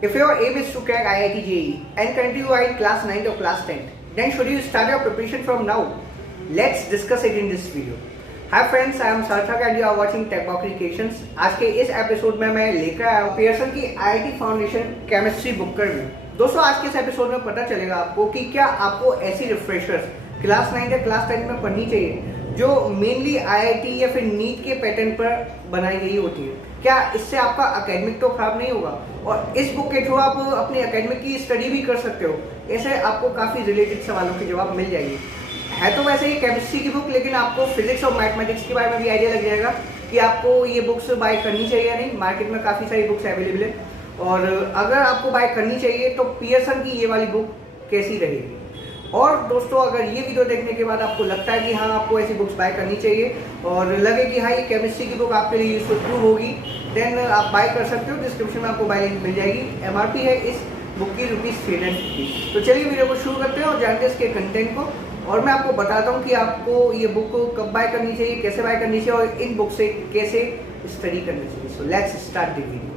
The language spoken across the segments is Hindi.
If your aim is to crack IIT JEE and currently you are in class 9 or class 10, then should you start your preparation from now? Let's discuss it in this video. Hi friends, I am Sarthak and you are watching TechBox Creations. आज के इस एपिसोड में मैं लेकर आया हूँ पियर्सन की IIT फाउंडेशन केमिस्ट्री बुक का रिव्यू। दोस्तों आज के इस एपिसोड में पता चलेगा आपको कि क्या आपको ऐसी रिफ्रेशर्स क्लास 9 या क्लास 10 में पढ़नी चाहिए जो मेनली आईआईटी या फिर नीट के पैटर्न पर बनाई गई होती है। क्या इससे आपका एकेडमिक तो खराब नहीं होगा और इस बुक के थ्रू आप अपने एकेडमिक की स्टडी भी कर सकते हो। ऐसे आपको काफ़ी रिलेटेड सवालों के जवाब मिल जाएंगे। है तो वैसे ही केमिस्ट्री की बुक, लेकिन आपको फिजिक्स और मैथमेटिक्स के बारे में भी आइडिया लग जाएगा कि आपको ये बुक्स बाय करनी चाहिए या नहीं। मार्केट में काफ़ी सारी बुक्स अवेलेबल है और अगर आपको बाय करनी चाहिए तो पियर्सन की ये वाली बुक कैसी रहेगी। और दोस्तों अगर ये वीडियो देखने के बाद आपको लगता है कि हाँ आपको ऐसी बुक्स बाय करनी चाहिए और लगे कि हाँ ये केमिस्ट्री की बुक आपके लिए यूजफुल होगी, देन आप बाय कर सकते हो। डिस्क्रिप्शन में आपको बाय लिंक मिल जाएगी। एमआरपी है इस बुक की ₹350। तो चलिए वीडियो को शुरू करते हैं और जानते हैं इसके कंटेंट को और मैं आपको बताता हूँ कि आपको ये बुक कब बाय करनी चाहिए, कैसे बाय करनी चाहिए और इन बुक से कैसे स्टडी करनी चाहिए। So let's start the video.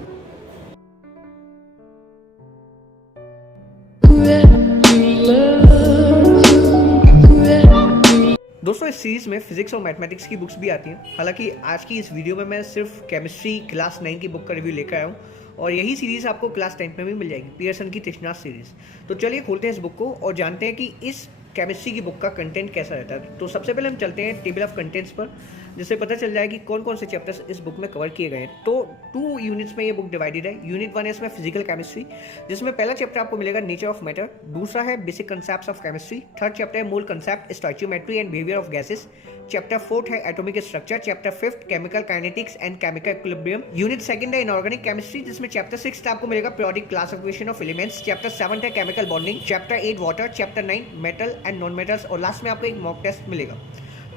दोस्तों इस सीरीज में फिजिक्स और मैथमेटिक्स की बुक्स भी आती हैं। हालांकि आज की इस वीडियो में मैं सिर्फ केमिस्ट्री क्लास 9 की बुक का रिव्यू लेकर आया हूँ और यही सीरीज आपको क्लास 10 में भी मिल जाएगी, पियर्सन की तृष्णा सीरीज। तो चलिए खोलते हैं इस बुक को और जानते हैं कि इस केमिस्ट्री की बुक का कंटेंट कैसा रहता है। तो सबसे पहले हम चलते हैं टेबल ऑफ कंटेंट्स पर, जिससे पता चल जाए कि कौन कौन से चैप्टर्स इस बुक में कवर किए गए हैं। तो 2 यूनिट्स में ये बुक डिवाइडेड है। यूनिट 1 है इसमें फिजिकल केमिस्ट्री, जिसमें पहला चैप्टर आपको मिलेगा नेचर ऑफ मैटर, दूसरा है basic concepts of chemistry, third chapter है mole concept, stoichiometry and behaviour of gases, chapter 4 है atomic structure, chapter 5 chemical kinetics and chemical equilibrium. Unit 2 है इनऑर्गेनिक केमिस्ट्री, जिसमें चैप्टर 6 आपको मिलेगा periodic classification of elements, chapter 7 है chemical bonding, chapter 8 water, chapter 9 metal and non metals और लास्ट में आपको एक मॉक टेस्ट मिलेगा।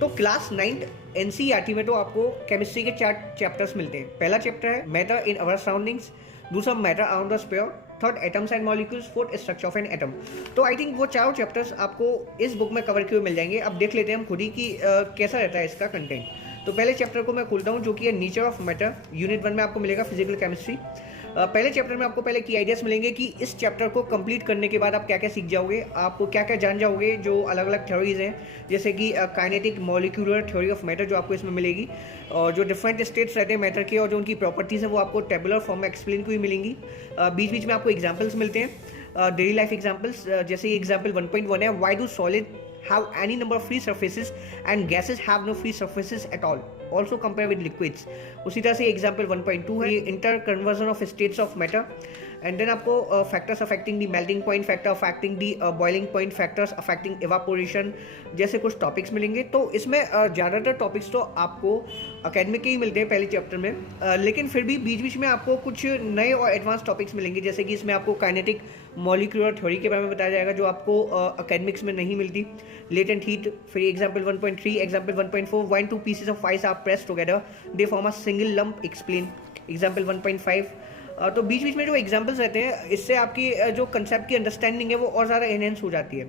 तो क्लास 9 एनसीईआरटी में तो आपको केमिस्ट्री के 4 चैप्टर्स मिलते हैं। पहला चैप्टर है मैटर इन अवर सराउंडिंग्स, दूसरा matter around the sphere, third atoms and molecules, fourth structure of an atom. तो आई थिंक वो चारों चैप्टर्स आपको इस बुक में कवर किए हुए मिल जाएंगे। अब देख लेते हैं हम खुद ही कि कैसा रहता है इसका कंटेंट। तो पहले चैप्टर को मैं खोलता हूँ जो कि है नेचर ऑफ मैटर। यूनिट 1 में आपको मिलेगा फिजिकल केमिस्ट्री। पहले चैप्टर में आपको पहले की आइडियाज़ मिलेंगे कि इस चैप्टर को कंप्लीट करने के बाद आप क्या क्या सीख जाओगे, आप क्या क्या जान जाओगे। जो अलग अलग थ्योरीज हैं जैसे कि kinetic molecular theory of matter जो आपको इसमें मिलेगी, और जो डिफरेंट स्टेट्स रहते हैं मैटर के और जो उनकी प्रॉपर्टीज़ हैं वो आपको टेबुलर फॉर्म में एक्सप्लेन हुई मिलेंगी। बीच बीच में आपको एग्जाम्पल्स मिलते हैं, डेली लाइफ एग्जाम्पल्स। जैसे एग्जाम्पल 1.1 है, why do solid have any number of free surfaces and gases have no free surfaces at all, also compare with liquids। उसी तरह से एग्जाम्पल 1.2 है interconversion of states of matter. And then आपको factors affecting the melting point, factor affecting the boiling point, factors affecting evaporation जैसे कुछ टॉपिक्स मिलेंगे। तो इसमें ज़्यादातर टॉपिक्स तो आपको अकेडमिक के ही मिलते हैं पहले चैप्टर में, लेकिन फिर भी बीच बीच में आपको कुछ नए और एडवांस टॉपिक्स मिलेंगे। जैसे कि इसमें आपको काइनेटिक मॉलिक्यूलर थ्योरी के बारे में बताया जाएगा जो आपको अकेडमिक्स में नहीं मिलती, लेटेंट हीट। फिर example 1.3, example 1.4, when 2 pieces of ice are pressed together they form a single lump, explain। Example 1.5। तो बीच बीच में जो एग्जाम्पल्स रहते हैं इससे आपकी जो कंसेप्ट की अंडरस्टैंडिंग है वो और ज़्यादा एनहेंस हो जाती है।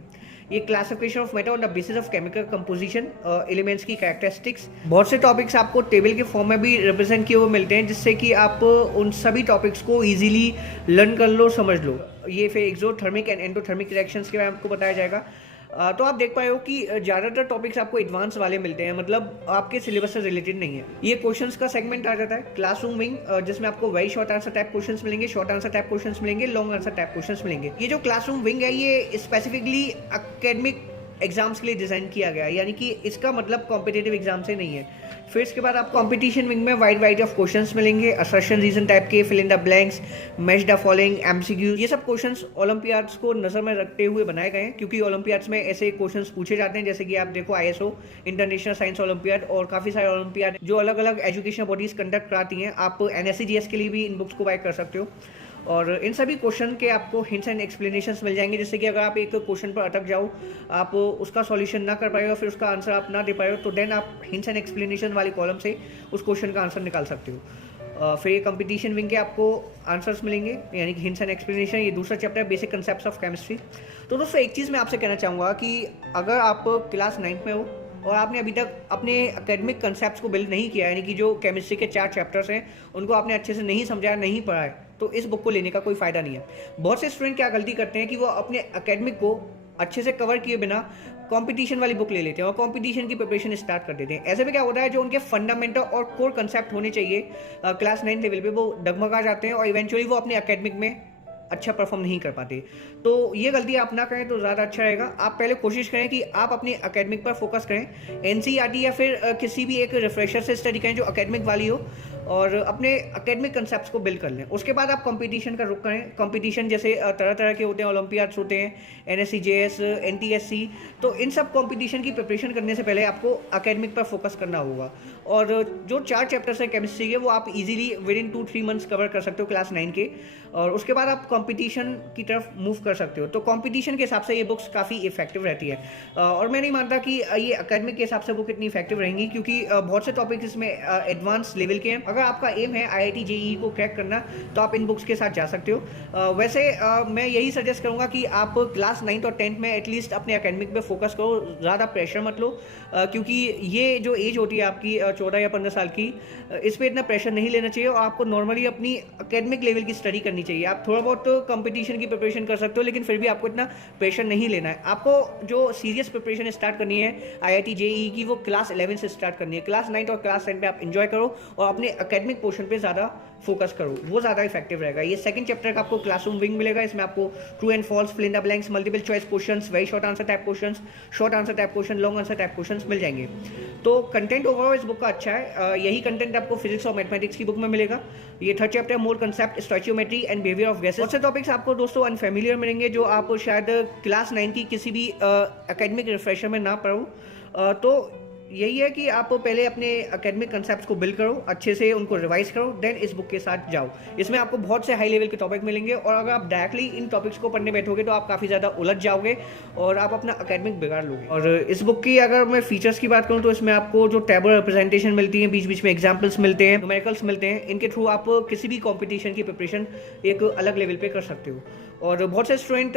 ये classification of matter on the basis of chemical composition, elements की कैरेक्टरिस्टिक्स, बहुत से टॉपिक्स आपको टेबल के फॉर्म में भी रिप्रेजेंट किए हुए मिलते हैं, जिससे कि आप उन सभी टॉपिक्स को इजीली लर्न कर लो, समझ लो। ये फिर एक्सोथर्मिक एंड एंडोथर्मिक रिएक्शंस के बारे में आपको बताया जाएगा। तो आप देख पाए हो कि ज़्यादातर टॉपिक्स आपको एडवांस वाले मिलते हैं, मतलब आपके सिलेबस से रिलेटेड नहीं है। ये क्वेश्चंस का सेगमेंट आ जाता है क्लासरूम विंग, जिसमें आपको very short answer type questions मिलेंगे, शॉर्ट आंसर टाइप क्वेश्चंस मिलेंगे, लॉन्ग आंसर टाइप क्वेश्चंस मिलेंगे। ये जो क्लासरूम विंग है ये स्पेसिफिकली एकेडमिक एग्जाम्स के लिए डिज़ाइन किया गया है, यानी कि इसका मतलब कॉम्पिटेटिव एग्जाम से नहीं है। फिर इसके बाद आपको कॉम्पिटिशन विंग में वाइड वैरायटी ऑफ क्वेश्चंस मिलेंगे, असर्शन रीजन टाइप के, fill in the blanks, match the following, MCQ. ये सब क्वेश्चंस ओलंपियाड्स को नज़र में रखते हुए बनाए गए हैं, क्योंकि ओलंपियाड्स में ऐसे क्वेश्चंस पूछे जाते हैं। जैसे कि आप देखो ISO इंटरनेशनल साइंस ओलंपियाड और काफ़ी सारे ओलंपियाड जो अलग अलग एजुकेशन बॉडीज़ कंडक्ट कराती हैं। आप NSCGS के लिए भी इन बुक्स को बाय कर सकते हो और इन सभी क्वेश्चन के आपको हिंट्स एंड एक्सप्लेनेशंस मिल जाएंगे। जैसे कि अगर आप एक क्वेश्चन पर अटक जाओ, आप उसका सॉल्यूशन ना कर पाए हो, फिर उसका आंसर आप ना दे पाए हो, तो देन आप हिंट्स एंड एक्सप्लेनेशन वाले कॉलम से उस क्वेश्चन का आंसर निकाल सकते हो। फिर ये कंपटीशन विंग के आपको आंसर्स मिलेंगे, यानी कि हिंट्स एंड एक्सप्लेनेशन। ये दूसरा चैप्टर है बेसिक कंसेप्ट्स ऑफ केमिस्ट्री। तो दोस्तों एक चीज़ मैं आपसे कहना चाहूँगा कि अगर आप क्लास 9 में हो और आपने अभी तक अपने एकेडमिक कंसेप्ट्स को बिल्ड नहीं किया, यानी कि जो केमिस्ट्री के 4 चैप्टर्स हैं उनको आपने अच्छे से नहीं समझा, नहीं पढ़ा है, तो इस बुक को लेने का कोई फ़ायदा नहीं है। बहुत से स्टूडेंट क्या गलती करते हैं कि वो अपने एकेडमिक को अच्छे से कवर किए बिना कंपटीशन वाली बुक ले लेते हैं और कंपटीशन की प्रिपरेशन स्टार्ट कर देते हैं। ऐसे में क्या होता है, जो उनके फंडामेंटल और कोर कंसेप्ट होने चाहिए क्लास 9 लेवल पे, वो डगमगा जाते हैं और इवेंचुअली वो अपने एकेडमिक में अच्छा परफॉर्म नहीं कर पाते। तो ये गलती आप ना करें तो ज़्यादा अच्छा रहेगा। आप पहले कोशिश करें कि आप अपने एकेडमिक पर फोकस करें, एनसीईआरटी या फिर किसी भी एक रिफ्रेशर से स्टडी करें जो एकेडमिक वाली हो और अपने एकेडमिक कंसेप्ट्स को बिल्ड कर लें। उसके बाद आप कंपटीशन का रुख करें। कंपटीशन जैसे तरह तरह के होते हैं, ओलंपियाड्स होते हैं, NSCJS, NTSC, तो इन सब कंपटीशन की प्रिपरेशन करने से पहले आपको एकेडमिक पर फोकस करना होगा। और जो 4 चैप्टर्स हैं केमिस्ट्री के, वो आप easily with in 2-3 months cover कर सकते हो क्लास 9 के, और उसके बाद आप कंपटीशन की तरफ मूव कर सकते हो। तो कंपटीशन के हिसाब से ये बुक्स काफ़ी इफेक्टिव रहती है और मैं नहीं मानता कि ये एकेडमिक के हिसाब से बुक इतनी इफेक्टिव रहेंगी, क्योंकि बहुत से टॉपिक्स इसमें एडवांस लेवल के हैं। अगर आपका एम है IIT JEE को क्रैक करना, तो आप इन बुक्स के साथ जा सकते हो। वैसे मैं यही सजेस्ट करूँगा कि आप क्लास 9th और 10th में एटलीस्ट अपने एकेडमिक पे फोकस करो, ज़्यादा प्रेशर मत लो, क्योंकि ये जो एज होती है आपकी 14 या 15 साल की, इस पर इतना प्रेशर नहीं लेना चाहिए और आपको नॉर्मली अपनी एकेडमिक लेवल की स्टडी करनी चाहिए। आप थोड़ा बहुत तो कंपटीशन की प्रिपरेशन कर सकते हो, लेकिन फिर भी आपको इतना प्रेशर नहीं लेना है। आपको जो सीरियस प्रिपरेशन स्टार्ट करनी है IIT JEE की, वो क्लास 11 से स्टार्ट करनी है। क्लास 9 और क्लास 10 पे आप एंजॉय करो और अपने एकेडमिक पोर्शन पे ज़्यादा फोकस करो, वो ज़्यादा इफेक्टिव रहेगा। ये सेकंड चैप्टर का आपको क्लासरूम विंग मिलेगा। इसमें आपको true and false, fill in the blanks, multiple choice questions, very short answer type questions, short answer type question, long answer type questions मिल जाएंगे। तो कंटेंट ओवरऑल इस बुक का अच्छा है। यही कंटेंट आपको फिजिक्स और मैथमेटिक्स की बुक में मिलेगा। ये third chapter, more concept, stoichiometry and behaviour of gases. बहुत से टॉपिक्स आपको दोस्तों अनफेमिलियर मिलेंगे, जो आप शायद क्लास 9 की किसी भी एकेडमिक रिफ्रेशर में ना पढ़ो। तो यही है कि आप पहले अपने एकेडमिक कंसेप्ट्स को बिल्ड करो, अच्छे से उनको रिवाइज करो, देन इस बुक के साथ जाओ। इसमें आपको बहुत से हाई लेवल के टॉपिक मिलेंगे और अगर आप डायरेक्टली इन टॉपिक्स को पढ़ने बैठोगे तो आप काफ़ी ज़्यादा उलझ जाओगे और आप अपना एकेडमिक बिगाड़ लोगे। और इस बुक की अगर मैं फीचर्स की बात करूँ तो इसमें आपको जो टेबल रिप्रेजेंटेशन मिलती है, बीच बीच में एग्जाम्पल्स मिलते हैं, न्यूमेरिकल्स मिलते हैं, इनके थ्रू आप किसी भी कॉम्पिटिशन की प्रिपरेशन एक अलग लेवल पर कर सकते हो। और बहुत से स्टूडेंट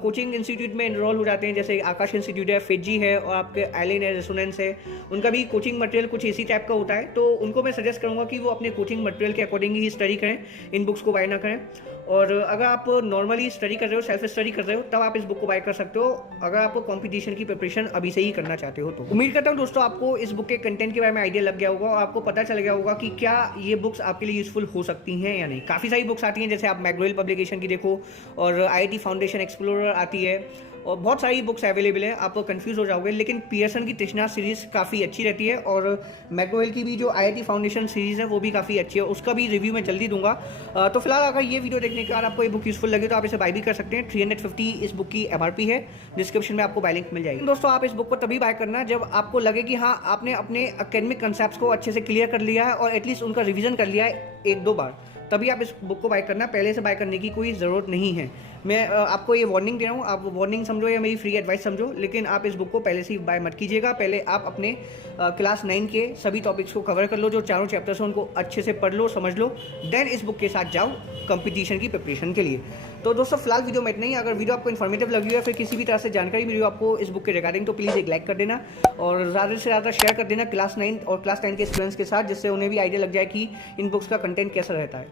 कोचिंग इंस्टीट्यूट में इनरोल हो जाते हैं, जैसे आकाश इंस्टीट्यूट है, FIITJEE है और आपके आइलिन है, रेजोनेंस है। उनका भी कोचिंग मटेरियल कुछ इसी टाइप का होता है, तो उनको मैं सजेस्ट करूंगा कि वो अपने कोचिंग मटेरियल के अकॉर्डिंग ही स्टडी करें, इन बुक्स को बाय ना करें। और अगर आप नॉर्मली स्टडी कर रहे हो, सेल्फ स्टडी कर रहे हो, तब आप इस बुक को बाय कर सकते हो, अगर आप कंपटीशन की प्रिपरेशन अभी से ही करना चाहते हो तो। उम्मीद करता हूँ दोस्तों आपको इस बुक के कंटेंट के बारे में आइडिया लग गया होगा और आपको पता चल गया होगा कि क्या ये बुक्स आपके लिए यूजफुल हो सकती हैं या नहीं। काफ़ी सारी बुक्स आती हैं, जैसे आप मैकग्रो हिल पब्लिकेशन की देखो और IIT फाउंडेशन एक्सप्लोरर आती है और बहुत सारी बुक्स अवेलेबल हैं। आप कंफ्यूज हो जाओगे, लेकिन पियर्सन की तृष्णा सीरीज़ काफ़ी अच्छी रहती है और मैकग्रो हिल की भी जो IIT फाउंडेशन सीरीज़ है वो भी काफ़ी अच्छी है, उसका भी रिव्यू मैं जल्दी दूंगा। तो फिलहाल अगर ये वीडियो देखने के बाद आपको ये बुक यूजफुल लगे तो आप इसे बाय भी कर सकते हैं। 350 इस बुक की MRP है, डिस्क्रिप्शन में आपको बाय लिंक मिल जाएगी। दोस्तों आप इस बुक को तभी बाय करना जब आपको लगे कि हाँ आपने अपने एकेडमिक कंसेप्ट्स को अच्छे से क्लियर कर लिया है और एटलीस्ट उनका रिविजन कर लिया है 1-2 बार, तभी आप इस बुक को बाय करना। पहले से बाय करने की कोई ज़रूरत नहीं है। मैं आपको ये वार्निंग दे रहा हूँ, आप वार्निंग समझो या मेरी फ्री एडवाइस समझो, लेकिन आप इस बुक को पहले से ही बाय मत कीजिएगा। पहले आप अपने क्लास 9 के सभी टॉपिक्स को कवर कर लो, जो चारों चैप्टर्स हैं उनको अच्छे से पढ़ लो, समझ लो, देन इस बुक के साथ जाओ कंपटीशन की प्रिपरेशन के लिए। तो दोस्तों फिलहाल वीडियो में इतना ही। अगर वीडियो आपको इन्फॉर्मेटिव लगी हो या फिर किसी भी तरह से जानकारी मिली हो आपको इस बुक के रिगार्डिंग, तो प्लीज़ एक लाइक कर देना और ज़्यादा से ज़्यादा शेयर कर देना क्लास 9 और क्लास 10 के स्टूडेंट्स के साथ, जिससे उन्हें भी आइडिया लग जाए कि इन बुक्स का कंटेंट कैसा रहता है।